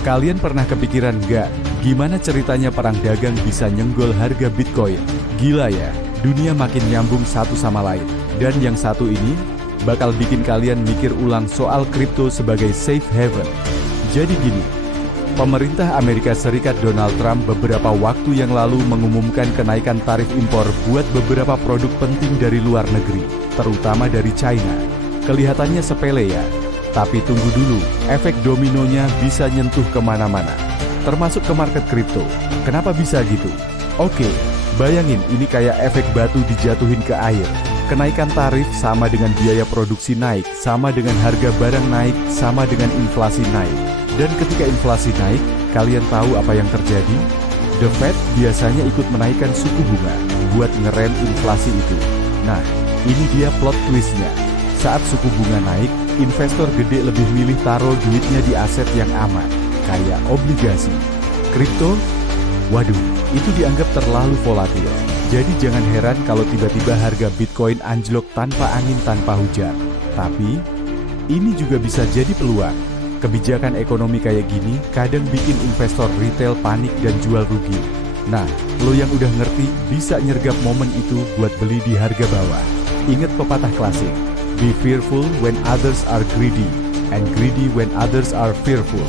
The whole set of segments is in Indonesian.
Kalian pernah kepikiran nggak, gimana ceritanya perang dagang bisa nyenggol harga Bitcoin? Gila ya, dunia makin nyambung satu sama lain. Dan yang satu ini, bakal bikin kalian mikir ulang soal kripto sebagai safe haven. Jadi gini, pemerintah Amerika Serikat Donald Trump beberapa waktu yang lalu mengumumkan kenaikan tarif impor buat beberapa produk penting dari luar negeri, terutama dari China. Kelihatannya sepele ya, tapi tunggu dulu, efek dominonya bisa nyentuh kemana-mana, termasuk ke market kripto. Kenapa bisa gitu? Oke, bayangin ini kayak efek batu dijatuhin ke air. Kenaikan tarif sama dengan biaya produksi naik, sama dengan harga barang naik, sama dengan inflasi naik. Dan ketika inflasi naik, kalian tahu apa yang terjadi? The Fed biasanya ikut menaikkan suku bunga buat ngerem inflasi itu. Nah, ini dia plot twistnya. Saat suku bunga naik, investor gede lebih milih taruh duitnya di aset yang aman, kayak obligasi. Kripto? Waduh, itu dianggap terlalu volatil. Jadi jangan heran kalau tiba-tiba harga Bitcoin anjlok tanpa angin tanpa hujan. Tapi, ini juga bisa jadi peluang. Kebijakan ekonomi kayak gini kadang bikin investor retail panik dan jual rugi. Nah, lo yang udah ngerti bisa nyergap momen itu buat beli di harga bawah. Ingat pepatah klasik, be fearful when others are greedy, and greedy when others are fearful.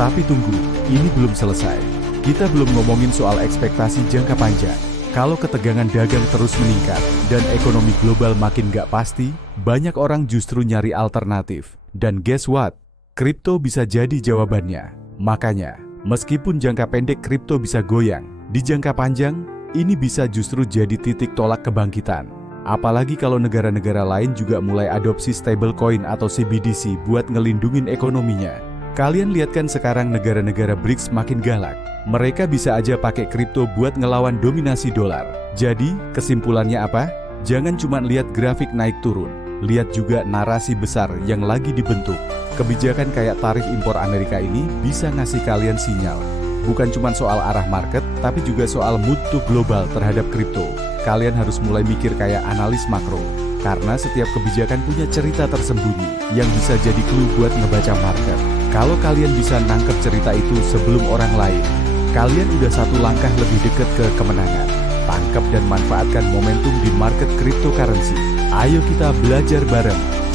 Tapi tunggu, ini belum selesai. Kita belum ngomongin soal ekspektasi jangka panjang. Kalau ketegangan dagang terus meningkat dan ekonomi global makin gak pasti, banyak orang justru nyari alternatif. Dan guess what? Kripto bisa jadi jawabannya. Makanya, meskipun jangka pendek kripto bisa goyang, di jangka panjang, ini bisa justru jadi titik tolak kebangkitan. Apalagi kalau negara-negara lain juga mulai adopsi stablecoin atau CBDC buat ngelindungin ekonominya. Kalian lihat kan sekarang negara-negara BRICS makin galak. Mereka bisa aja pakai kripto buat ngelawan dominasi dolar. Jadi, kesimpulannya apa? Jangan cuma lihat grafik naik turun. Lihat juga narasi besar yang lagi dibentuk. Kebijakan kayak tarif impor Amerika ini bisa ngasih kalian sinyal. Bukan cuma soal arah market, tapi juga soal mutu global terhadap kripto. Kalian harus mulai mikir kayak analis makro. Karena setiap kebijakan punya cerita tersembunyi yang bisa jadi clue buat ngebaca market. Kalau kalian bisa nangkep cerita itu sebelum orang lain, kalian udah satu langkah lebih dekat ke kemenangan. Tangkap dan manfaatkan momentum di market cryptocurrency. Ayo kita belajar bareng.